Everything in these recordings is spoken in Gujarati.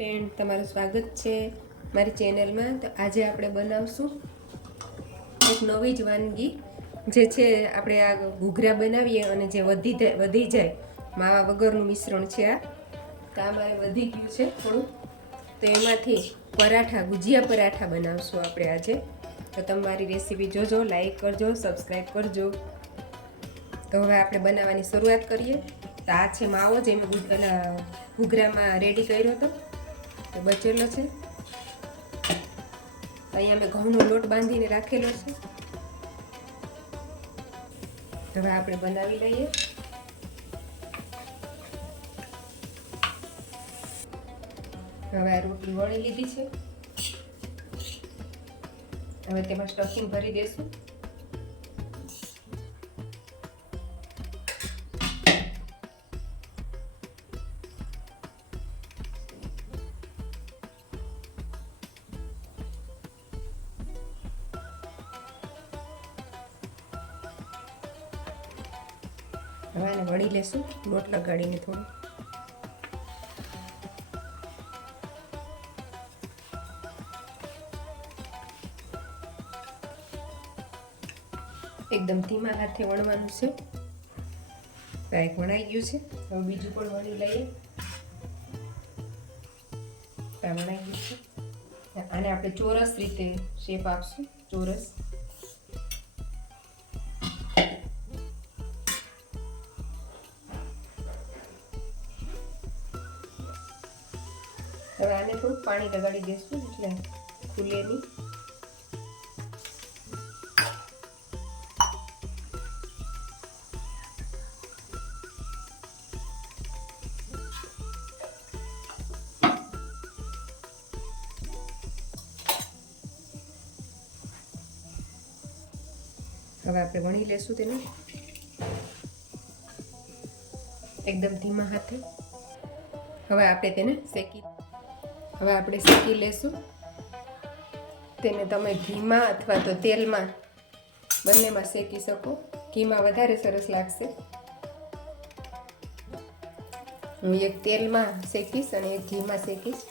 ફ્રેન્ડ, તમારું સ્વાગત છે મારી ચેનલમાં. તો આજે આપણે બનાવશું એક નવી જ વાનગી, જે છે આપણે આ ઘૂઘરા બનાવીએ અને જે વધી જાય માવા વગરનું મિશ્રણ છે આ. તો આ મારે વધી ગયું છે થોડું, તો એમાંથી પરાઠા, ગુજિયા પરાઠા બનાવશું આપણે આજે. તો તમે મારી રેસીપી જોજો, લાઈક કરજો, સબસ્ક્રાઈબ કરજો. તો હવે આપણે બનાવવાની શરૂઆત કરીએ. તો આ છે માવો, જે મેં ઘૂઘરામાં રેડી કર્યો હતો, તો બચેલો છે. અહીંયા મેં ઘઉંનો લોટ બાંધીને રાખેલો છે. હવે આપણે બનાવી લઈએ. હવે આ રોટલી વણી લીધી છે. હવે તેમાં સ્ટફિંગ ભરી દઈશું. હવે આને વળી લેશું લોટ લગાડીને થોડું. એકદમ ધીમા હાથે વણવાનું છે. એક વણાઈ ગયું છે. હવે બીજું પણ વણી લઈએ. વણાઈ ગયું છે. આને આપણે ચોરસ રીતે શેપ આપશું, ચોરસ. હવે આને થોડું પાણી લગાડી દઈશું એટલે ખુલે નહીં. હવે આપણે વણી લેશું તેને એકદમ ધીમા હાથે. હવે આપણે તેને શેકી લેશું. તેને તમે ઘીમાં અથવા તો તેલમાં, બંનેમાં શેકી શકો. ઘીમાં વધારે સરસ લાગશે. હું એક તેલમાં શેકીશ અને એક ઘીમાં શેકીશ.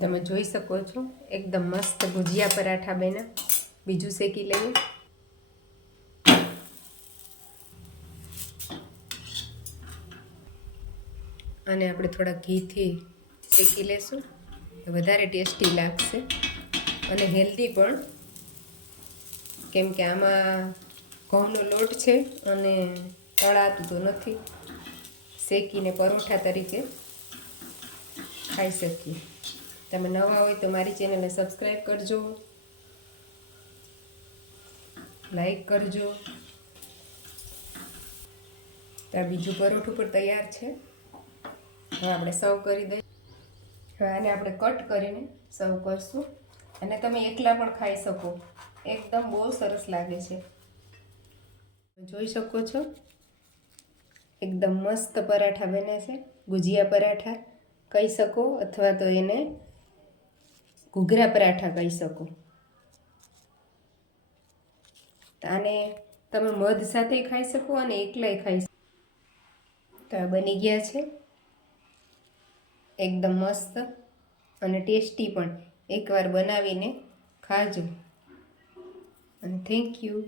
તમે જોઈ શકો છો એકદમ મસ્ત ભુજિયા પરાઠા બન્યા. બીજું શેકી લઈએ. અને આપણે થોડા ઘીથી શેકી લેશું તો વધારે ટેસ્ટી લાગશે અને હેલ્ધી પણ, કેમ કે આમાં ઘઉંનો લોટ છે અને તળાતું તો નથી. શેકીને પરોઠા તરીકે ખાઈ શકીએ. તમે નવા હોય તો મારી ચેનલને સબસ્ક્રાઈબ કરજો, લાઈક કરજો. તો આ બીજું પરોઠું પણ તૈયાર છે. હવે આપણે સર્વ કરી દઈએ. હવે આને આપણે કટ કરીને સર્વ કરશું અને તમે એકલા પણ ખાઈ શકો. એકદમ બહુ સરસ લાગે છે. જોઈ શકો છો એકદમ મસ્ત પરાઠા બને છે. ગુજિયા પરાઠા કહી શકો અથવા તો એને ઘૂઘરા પરાઠા કહી શકો. આને તમે મધ સાથે ખાઈ શકો અને એકલાય ખાઈ શકો. તો આ બની ગયા છે એકદમ મસ્ત અને ટેસ્ટી પણ. એકવાર બનાવીને ખાજો અને થેન્ક યુ.